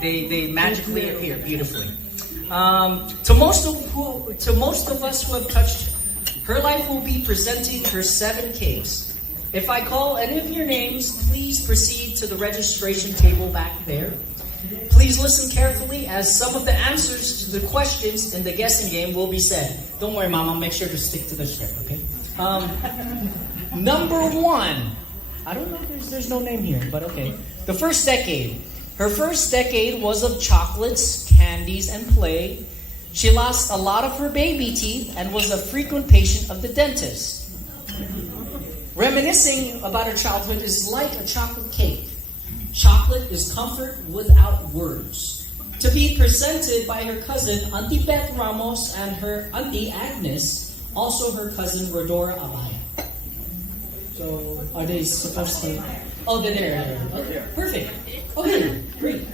They magically appear beautifully. To most of us who have touched her life, will be presenting her 7 cakes. If I call any of your names, please proceed to the registration table back there. Please listen carefully as some of the answers to the questions in the guessing game will be said. Don't worry, Mom, I'll make sure to stick to the script, okay? Number 1. I don't know, there's no name here, but okay. The first decade. Her first decade was of chocolates, candies, and play. She lost a lot of her baby teeth and was a frequent patient of the dentist. Reminiscing about her childhood is like a chocolate cake. Chocolate is comfort without words. To be presented by her cousin, Auntie Beth Ramos, and her Auntie Agnes, also her cousin, Rodora Abaya. So, are they supposed to... Oh, they're there. Okay, perfect. Okay, great.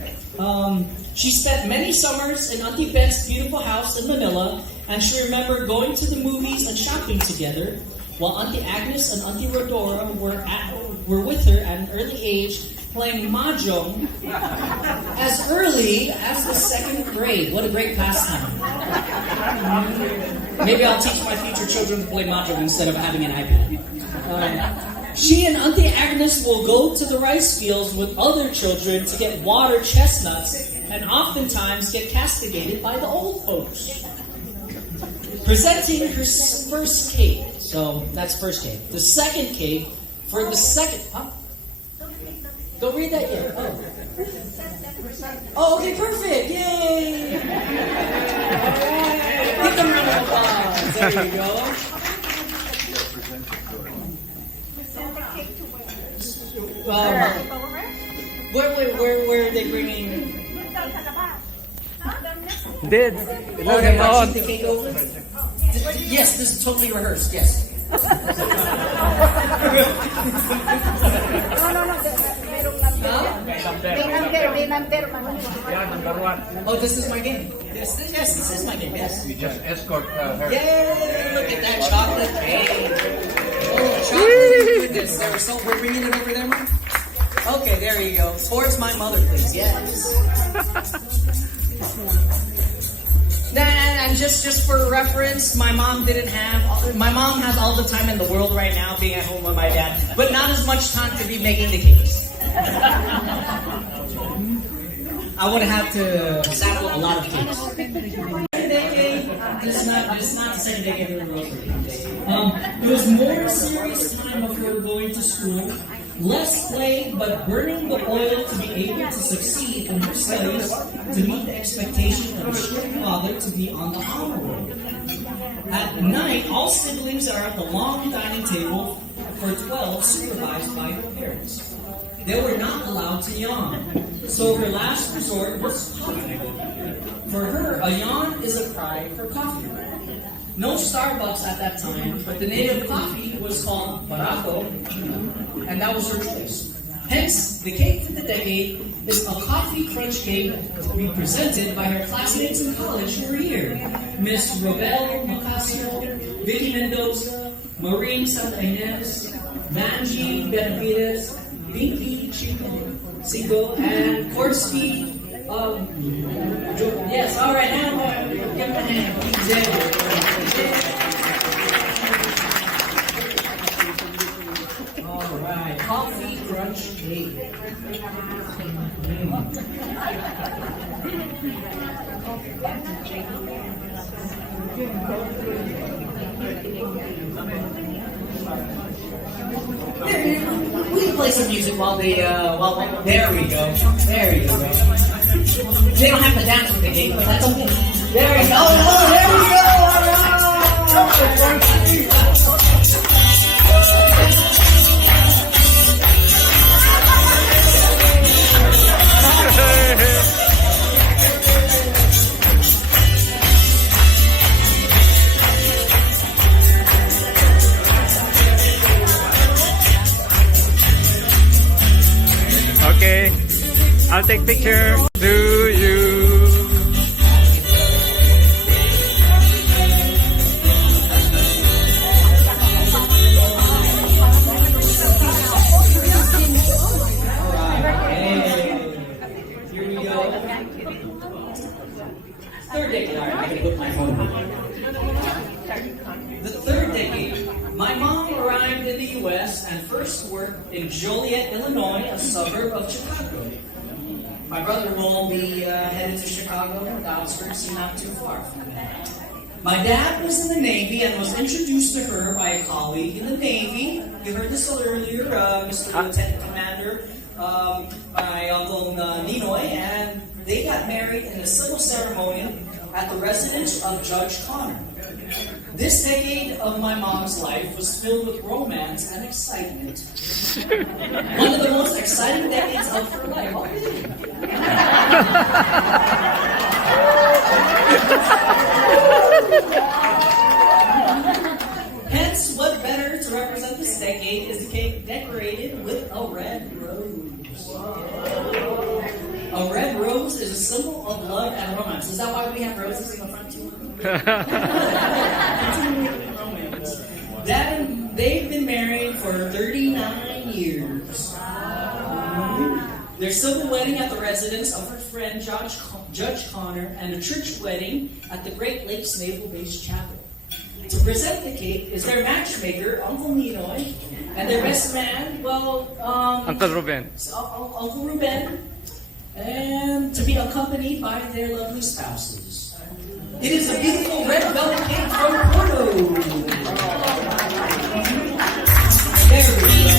She spent many summers in Auntie Beth's beautiful house in Manila, and she remembered going to the movies and shopping together, while Auntie Agnes and Auntie Rodora were with her at an early age, playing mahjong as early as the 2nd grade. What a great pastime. Maybe I'll teach my future children to play mahjong instead of having an iPad. She and Auntie Agnes will go to the rice fields with other children to get water chestnuts and oftentimes get castigated by the old folks. Presenting her first cake. So that's first cake. The second cake for the second... Huh? Don't read that yet. Oh, okay, perfect. Yay! Alright. Give them a round of applause. There you go. Where are they bringing? Did. Oh, they're marching the cake over? Yes, this is totally rehearsed, yes. Oh, this is my game. Yes, this is my game, yes. You just escort her. Yay! Look at that chocolate cake. Oh, chocolate goodness. So we're bringing it over there, Mom? Okay, there you go. Towards my mother, please. Yes. And just for reference, my mom has all the time in the world right now being at home with my dad, but not as much time to be making the cakes. I would have to sample a lot of cakes. This is not the second day of her It was more serious time of her going to school, less play, but burning the oil to be able to succeed in her studies, to meet the expectation of a strict father to be on the honor roll. At night, all siblings are at the long dining table for 12, supervised by her parents. They were not allowed to yawn, so her last resort was coffee. For her, a yawn is a cry for coffee. No Starbucks at that time, but the native coffee was called Barako, and that was her choice. Hence, the cake for the decade is a coffee crunch cake to be presented by her classmates in college who were here. Miss Robel Macasio, Vicky Mendoza, Maureen Santa Ines, Vanji Benavides, Dinky Cinco, and Korsky. Yes, all right, now give him a hand. All right, coffee crunch cake. We can play some music while there we go. There you go. They don't have to dance with the cake, but that's okay. There we go. Oh, there we go. Okay, I'll take picture. Do you? Here we go. go. Third decade. All right, I'm gonna put my phone down. The third decade. My mom arrived in the U.S. and first worked in Joliet, Illinois, a suburb of Chicago. My brother will be headed to Chicago, the outskirts, not too far from there. My dad was in the Navy and was introduced to her by a colleague in the Navy. You heard this earlier, Mr. Lieutenant Commander, my uncle Ninoy, and they got married in a civil ceremony at the residence of Judge Connor. This decade of my mom's life was filled with romance and excitement. One of the most exciting decades of her life. Oh, really? Hence, what better to represent this decade is the cake decorated with a red rose. A red rose is a symbol of love and romance. Is that why we have roses in the front too? They've been married for 39 years. Their civil wedding at the residence of her friend Judge Connor, and a church wedding at the Great Lakes Naval Base Chapel. To present the cake is their matchmaker, Uncle Ninoy, and their best man, Uncle Ruben. Uncle Ruben, and to be accompanied by their lovely spouses. It is a beautiful red velvet cake from Porto. There we go.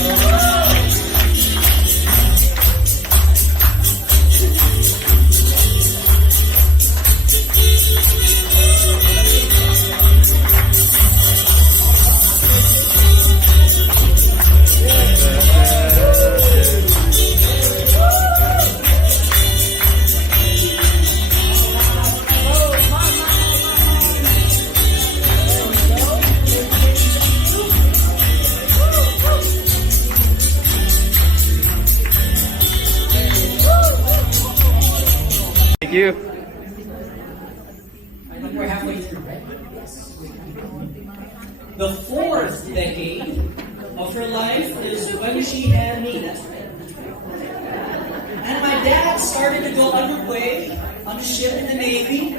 Thank you. I think we're halfway through, right? The fourth decade of her life is when she had me. That's right. And my dad started to go underway on a ship in the Navy.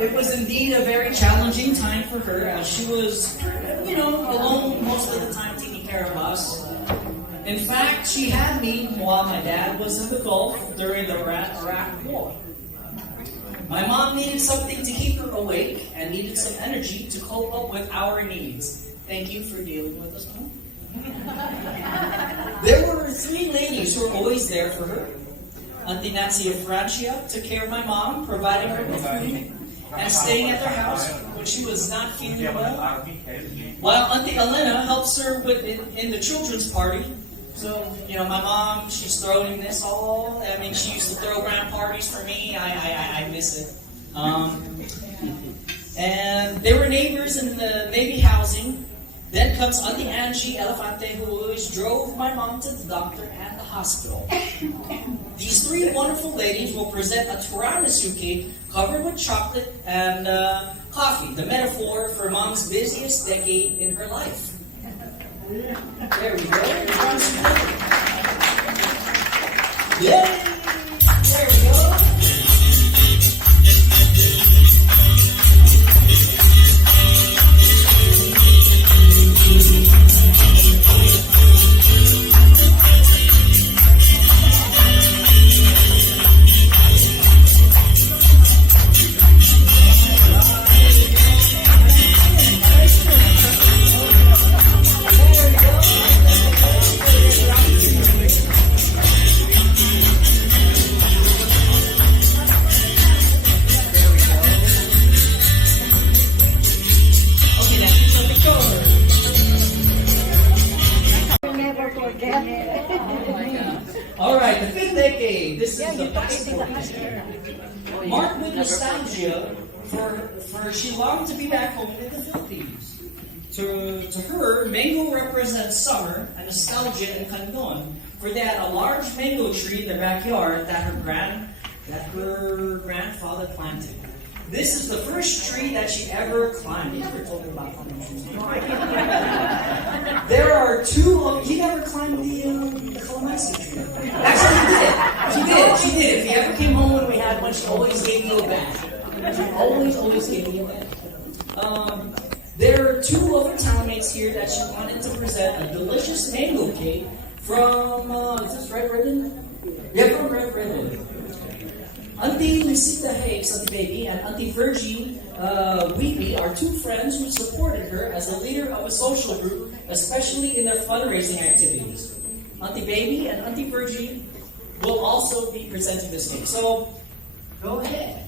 It was indeed a very challenging time for her, as she was, alone most of the time taking care of us. In fact, she had me while my dad was in the Gulf during the Iraq War. My mom needed something to keep her awake and needed some energy to cope up with our needs. Thank you for dealing with us, Mom. There were three ladies who were always there for her. Auntie Nancy of Francia took care of my mom, providing her with food and staying at their house when she was not feeling well. While Auntie Elena helps her in the children's party. So, my mom, she's throwing this all. She used to throw grand parties for me. I miss it. And they were neighbors in the Navy housing. Then comes Auntie Angie Elefante, who always drove my mom to the doctor and the hospital. These three wonderful ladies will present a tiramisu cake covered with chocolate and coffee, the metaphor for Mom's busiest decade in her life. There we go. Yay! There we go. Alright, the fifth decade. This is the passport decade. Marked with nostalgia, for she longed to be back home in the Philippines. To her, mango represents summer and nostalgia in Candon, for they had a large mango tree in the backyard that her grandfather planted. This is the first tree that she ever climbed. You never told me about climbing trees. There are two. He never climbed the calamansi tree. Actually, he did. She did. If you ever came home when we had one, she always gave me a bag. She always gave me a bag. There are two other townmates here that she wanted to present a delicious mango cake from, is this Red Ribbon? Yeah, from Red Ribbon. Auntie Lucita Hayes, Auntie Baby, and Auntie Virgie Weeby are two friends who supported her as the leader of a social group, especially in their fundraising activities. Auntie Baby and Auntie Virgie will also be presenting this cake. So, go ahead.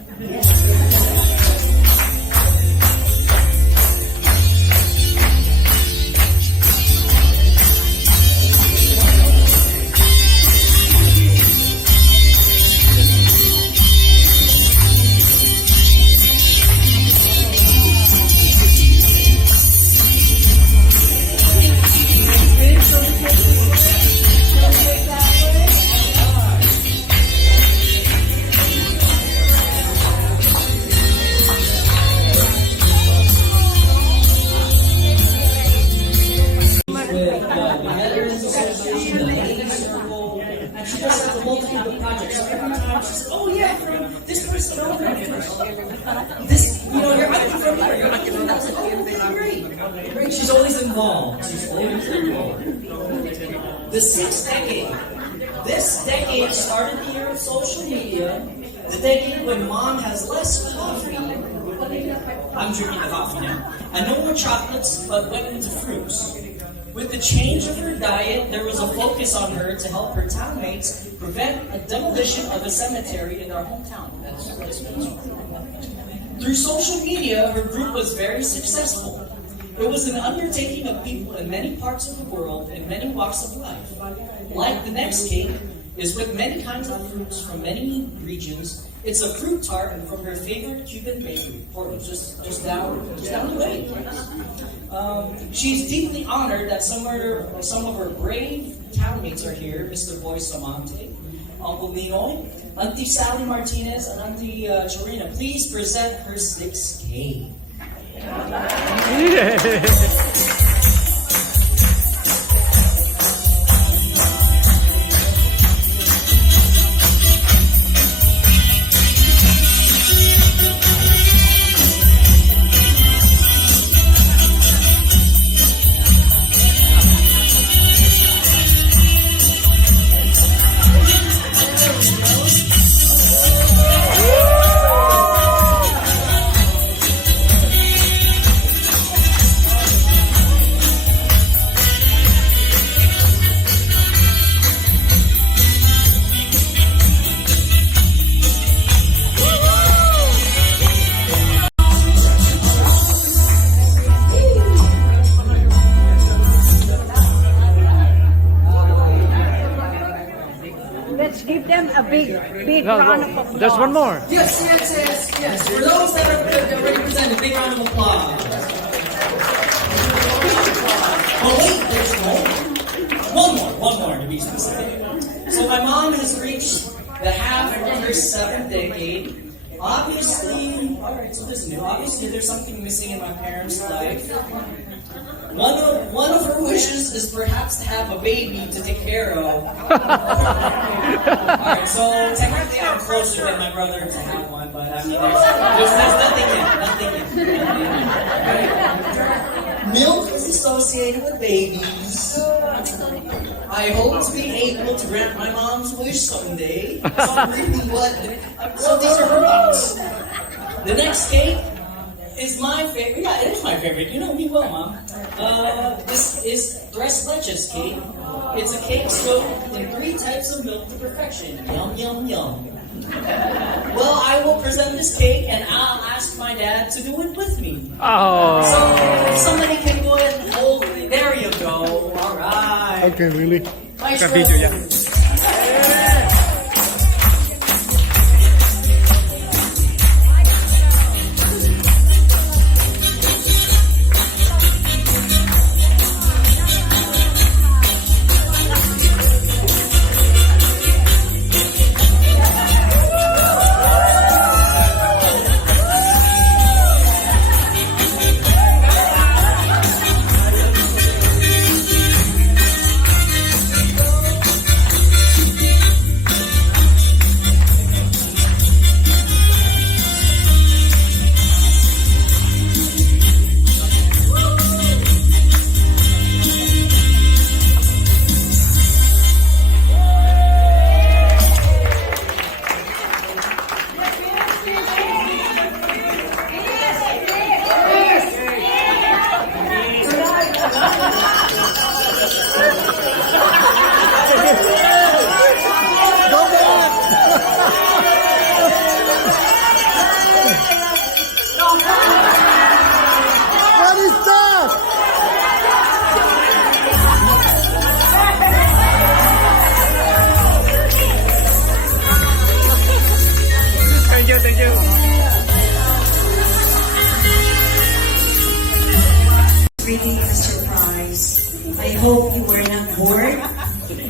She does have a multitude of projects. So every time she says, "Oh yeah, from this person over here. This, you're from here. You're from that." Oh, great. She's always involved. The sixth decade. This decade started the year of social media. The decade when mom has less coffee. I'm drinking the coffee now. And no more chocolates, but went into fruits. With the change of her diet, there was a focus on her to help her townmates prevent a demolition of a cemetery in their hometown. Through social media, her group was very successful. It was an undertaking of people in many parts of the world and many walks of life. Like the next cake is with many kinds of fruits from many regions. It's a fruit tart from her favorite Cuban bakery, Porto, just down the way. She's deeply honored that some of her brave townmates are here, Mr. Boy Samante, Uncle Ninoy, Auntie Sally Martinez, and Auntie Chorina. Please present her 6K. Let's give them a big round of applause. There's one more. Yes. For those that are already presented, big round of applause. Oh wait, there's one more to be specific. So my mom has reached the half of her 7th decade. Obviously, alright, so listen, obviously there's something missing in my parents' life. One of her wishes is perhaps to have a baby to take care of. Alright, so technically I'm closer than my brother to have one, but I mean, there's nothing yet. Milk is associated with babies. I hope to be able to grant my mom's wish someday. So these are her thoughts. The next cake is my favorite. Yeah, it is my favorite. You know me well, Mom. This is Tres Leches cake. It's a cake soaked in 3 types of milk to perfection. Yum, yum, yum. Well, I will present this cake, and I'll ask my dad to do it with me. Oh. So, if somebody can go ahead and hold me. There you go. All right. Okay, really? Maestro. Video, yeah. Thank you, thank you. Really a surprise. I hope you were not bored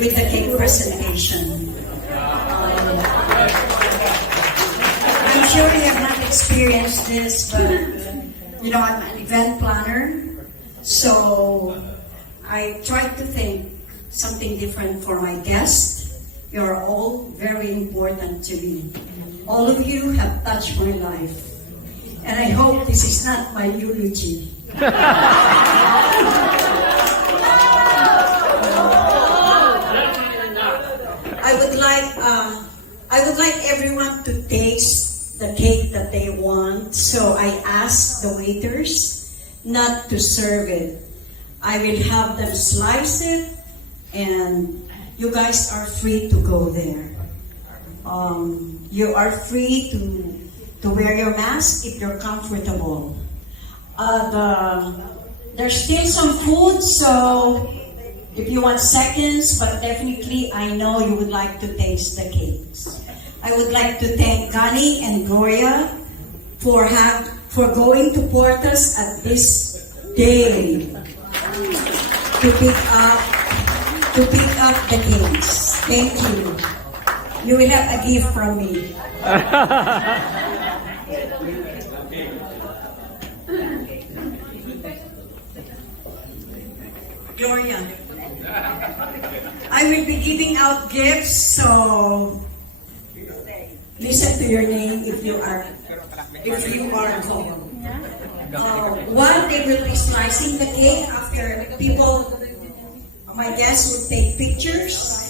with the cake presentation. I'm sure you have not experienced this, but you know, I'm an event planner, so I tried to think something different for my guests. You're all very important to me. All of you have touched my life, and I hope this is not my eulogy. I would like everyone to taste the cake that they want. So I asked the waiters not to serve it. I will have them slice it, and you guys are free to go there. You are free to wear your mask if you're comfortable. There's still some food, so if you want seconds, but definitely I know you would like to taste the cakes. I would like to thank Gani and Gloria for going to Portas at this day to pick up the cakes. Thank you. You will have a gift from me. Gloria, I will be giving out gifts, so listen to your name if you are called. One, they will be slicing the cake after my guests will take pictures.